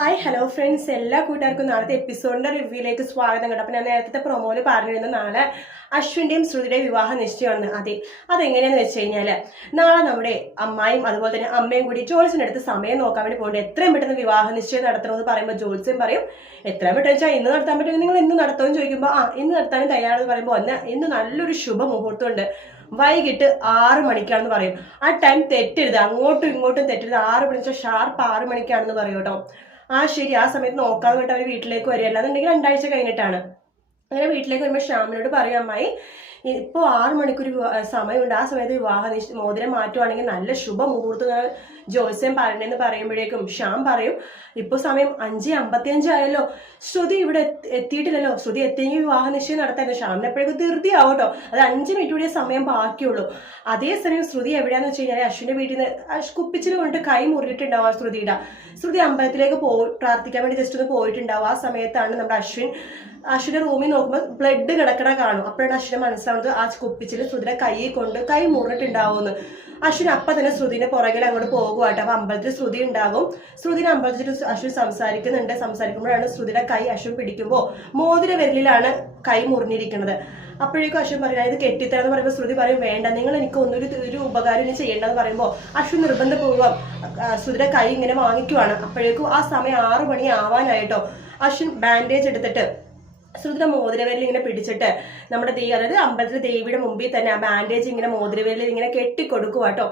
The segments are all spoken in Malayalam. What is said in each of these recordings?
ഹായ് ഹലോ ഫ്രണ്ട്സ് എല്ലാ കൂട്ടുകാർക്കും നാളത്തെ എപ്പിസോഡിന്റെ റിവ്യൂയിലേക്ക് സ്വാഗതം കേട്ടോ. അപ്പൊ ഞാൻ നേരത്തെ പ്രൊമോയിൽ പറഞ്ഞിരുന്ന നാളെ അശ്വിന്റെയും ശ്രുതിയുടെയും വിവാഹ നിശ്ചയമാണ്. അതെ അതെങ്ങനെയാന്ന് വെച്ച് കഴിഞ്ഞാൽ നാളെ നമ്മുടെ അമ്മായും അതുപോലെ തന്നെ അമ്മയും കൂടി ജോൽസിന്റെ അടുത്ത് സമയം നോക്കാൻ വേണ്ടി പോകുന്നുണ്ട് എത്രയും പെട്ടെന്ന് വിവാഹ നിശ്ചയം നടത്തണമെന്ന് പറയുമ്പോൾ ജോൽസ്യം പറയും എത്രയും പെട്ടെന്ന് വെച്ചാൽ ഇന്ന് നടത്താൻ പറ്റുമെങ്കിൽ നിങ്ങൾ ഇന്ന് നടത്തുമെന്ന് ചോദിക്കുമ്പോൾ ആ ഇന്ന് നടത്താനും തയ്യാറെന്ന് പറയുമ്പോൾ ഒന്ന് ഇന്ന് നല്ലൊരു ശുഭ മുഹൂർത്തമുണ്ട് വൈകിട്ട് ആറ് മണിക്കാണെന്ന് പറയും. ആ ടൈം തെറ്റരുത്. അങ്ങോട്ടും ഇങ്ങോട്ടും തെറ്റരുത്. ആറ് മണി വെച്ചാൽ ഷാർപ്പ് ആറ് മണിക്കാണെന്ന് പറയും കേട്ടോ. ആ ശരി ആ സമയത്ത് നോക്കാൻ വേണ്ടി അവർ വീട്ടിലേക്ക് വരിക അല്ലാന്നുണ്ടെങ്കിൽ രണ്ടാഴ്ച കഴിഞ്ഞിട്ടാണ്. അങ്ങനെ വീട്ടിലേക്ക് വരുമ്പോൾ ശ്യാമിനോട് പറയും അമ്മായി ഇപ്പോൾ ആറ് മണിക്കൂർ സമയമുണ്ട്. ആ സമയത്ത് വിവാഹ മോതിരം മാറ്റുവാണെങ്കിൽ നല്ല ശുഭമുഹൂർത്തങ്ങൾ മുഹൂർത്തം ജോത്സ്യം പറയണെന്ന് പറയുമ്പോഴേക്കും ശ്യാം പറയും ഇപ്പോൾ സമയം അഞ്ച് അമ്പത്തിയഞ്ച് ആയല്ലോ. ശ്രുതി ഇവിടെ എത്തിയിട്ടില്ലല്ലോ. ശ്രുതി എത്തിയെങ്കിൽ വിവാഹ നിശ്ചയം നടത്തായിരുന്നു. ശ്യാമിന് എപ്പോഴേക്കും ധൃതി ആവും കേട്ടോ. അത് അഞ്ച് മിനിറ്റ് കൂടിയ സമയം ബാക്കിയുള്ളൂ. അതേസമയം ശ്രുതി എവിടെയാന്ന് വെച്ച് കഴിഞ്ഞാൽ അശ്വിന്റെ വീട്ടിൽ നിന്ന് കുപ്പിച്ചിൽ കൊണ്ട് കൈ മുറിയിട്ടുണ്ടാവും ആ ശ്രുതിയുടെ. ശ്രുതി അമ്പലത്തിലേക്ക് പോയി പ്രാർത്ഥിക്കാൻ വേണ്ടി ജസ്റ്റ് ഒന്ന് പോയിട്ടുണ്ടാവും. ആ സമയത്താണ് നമ്മുടെ അശ്വിൻ അശ്വിന്റെ റൂമിൽ നോക്കുമ്പോൾ ബ്ലഡ് കിടക്കണ കാണും. അപ്പോഴാണ് അശ്വിനെ മനസ്സിലാവുന്നത് ആ കുപ്പിച്ചിൽ ശ്രുതിനെ കൈ കൊണ്ട് കൈ മുറിഞ്ഞിട്ടുണ്ടാവുമെന്ന്. അശ്വിൻ അപ്പൊ തന്നെ ശ്രുതിന്റെ പുറകിൽ അങ്ങോട്ട് പോകുവാട്ടെ. അപ്പൊ അമ്പലത്തിൽ ശ്രുതി ഉണ്ടാകും. ശ്രുതിനെ അമ്പലത്തിൽ അശ്വിൻ സംസാരിക്കുന്നുണ്ട്. സംസാരിക്കുമ്പോഴാണ് ശ്രുതിയുടെ കൈ അശ്വിൻ പിടിക്കുമ്പോൾ മോതിര വിരലിലാണ് കൈ മുറിഞ്ഞിരിക്കുന്നത്. അപ്പോഴേക്കും അശ്വിൻ പറയുക ഇത് കെട്ടിത്തരാന്ന് പറയുമ്പോൾ ശ്രുതി പറയും വേണ്ട നിങ്ങൾ എനിക്ക് ഒന്നൊരു ഒരു ഉപകാരം ഇനി ചെയ്യേണ്ടെന്ന് പറയുമ്പോൾ അശ്വിൻ നിർബന്ധപൂർവം ശ്രുതിയുടെ കൈ ഇങ്ങനെ വാങ്ങിക്കുവാണ്. അപ്പോഴേക്കും ആ സമയം ആറു മണി ആവാനായിട്ടോ. അശ്വിൻ ബാൻഡേജ് എടുത്തിട്ട് ശ്രുതിയുടെ മോതിരവേലിൽ ഇങ്ങനെ പിടിച്ചിട്ട് നമ്മുടെ ദേവി അതായത് അമ്പലത്തിലെ ദേവിയുടെ മുമ്പിൽ തന്നെ ആ ബാൻഡേജ് ഇങ്ങനെ മോതിരവേലിൽ ഇങ്ങനെ കെട്ടിക്കൊടുക്കുക കേട്ടോ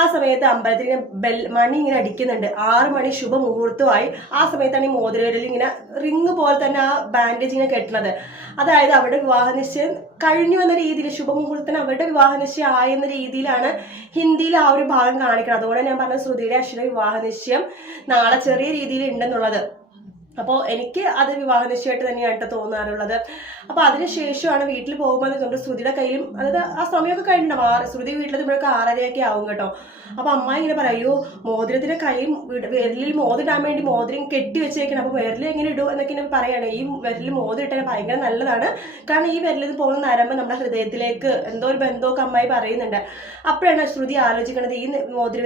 ആ സമയത്ത് അമ്പലത്തിൽ ഇങ്ങനെ ബെൽ മണി ഇങ്ങനെ അടിക്കുന്നുണ്ട്. ആറ് മണി ശുഭമുഹൂർത്തമായി ആ സമയത്താണ് ഈ മോതിരവേലിൽ ഇങ്ങനെ റിങ് പോലെ തന്നെ ആ ബാൻഡേജ് ഇങ്ങനെ കെട്ടണത്. അതായത് അവരുടെ വിവാഹ നിശ്ചയം കഴിഞ്ഞു എന്ന രീതിയിൽ ശുഭമുഹൂർത്തത്തിന് അവരുടെ വിവാഹ നിശ്ചയം ആയെന്ന രീതിയിലാണ് ഹിന്ദിയിൽ ആ ഒരു ഭാഗം കാണിക്കുന്നത്. അതുകൊണ്ട് ഞാൻ പറഞ്ഞ ശ്രുതിയുടെ അശ്വിന്റെ വിവാഹ നിശ്ചയം നാളെ ചെറിയ രീതിയിൽ ഉണ്ടെന്നുള്ളത്. അപ്പോൾ എനിക്ക് അത് വിവാഹ നിശ്ചയമായിട്ട് തന്നെയാണ് തോന്നാറുള്ളത്. അപ്പോൾ അതിനുശേഷമാണ് വീട്ടിൽ പോകുമ്പോൾ നമ്മുടെ ശ്രുതിയുടെ കയ്യിലും അതായത് ആ സമയമൊക്കെ കഴിഞ്ഞിട്ടുണ്ടാവും ആറ് ശ്രുതി വീട്ടിലെത്തുമ്പോഴൊക്കെ ആറരയൊക്കെ ആവും കേട്ടോ. അപ്പോൾ അമ്മ ഇങ്ങനെ പറയൂ മോതിരത്തിന്റെ കൈയും വിരലിൽ മോതിടാൻ വേണ്ടി മോതിരം കെട്ടി വെച്ചേക്കണം. അപ്പോൾ വിരൽ എങ്ങനെ ഇടും? എന്നൊക്കെ ഇങ്ങനെ പറയുകയാണ് ഈ വിരലിൽ മോതിരിട്ടാൽ ഭയങ്കര നല്ലതാണ്. കാരണം ഈ വിരലിൽ പോകുന്ന നരമ്പ് നമ്മുടെ ഹൃദയത്തിലേക്ക് എന്തോ ഒരു ബന്ധമൊക്കെ അമ്മായി പറയുന്നുണ്ട്. അപ്പോഴാണ് ശ്രുതി ആലോചിക്കുന്നത് ഈ മോതിര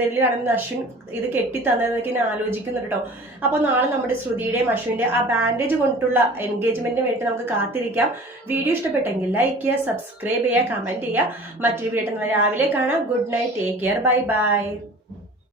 അശ്വിൻ ഇത് കെട്ടി തന്നതെന്നൊക്കെ ഇങ്ങനെ ആലോചിക്കുന്നുണ്ട് കേട്ടോ. അപ്പോൾ നാളെ നമ്മുടെ ശ്രുതിയുടെയും അശ്വിന്റെ ആ ബാൻഡേജ് കൊണ്ടുള്ള എൻഗേജ്മെന്റിന് വേണ്ടി നമുക്ക് കാത്തിരിക്കാം. വീഡിയോ ഇഷ്ടപ്പെട്ടെങ്കിൽ ലൈക്ക് ചെയ്യുക സബ്സ്ക്രൈബ് ചെയ്യുക കമന്റ് ചെയ്യുക. മറ്റൊരു വീഡിയോ നമ്മൾ രാവിലെ കാണാം. Good night take care bye bye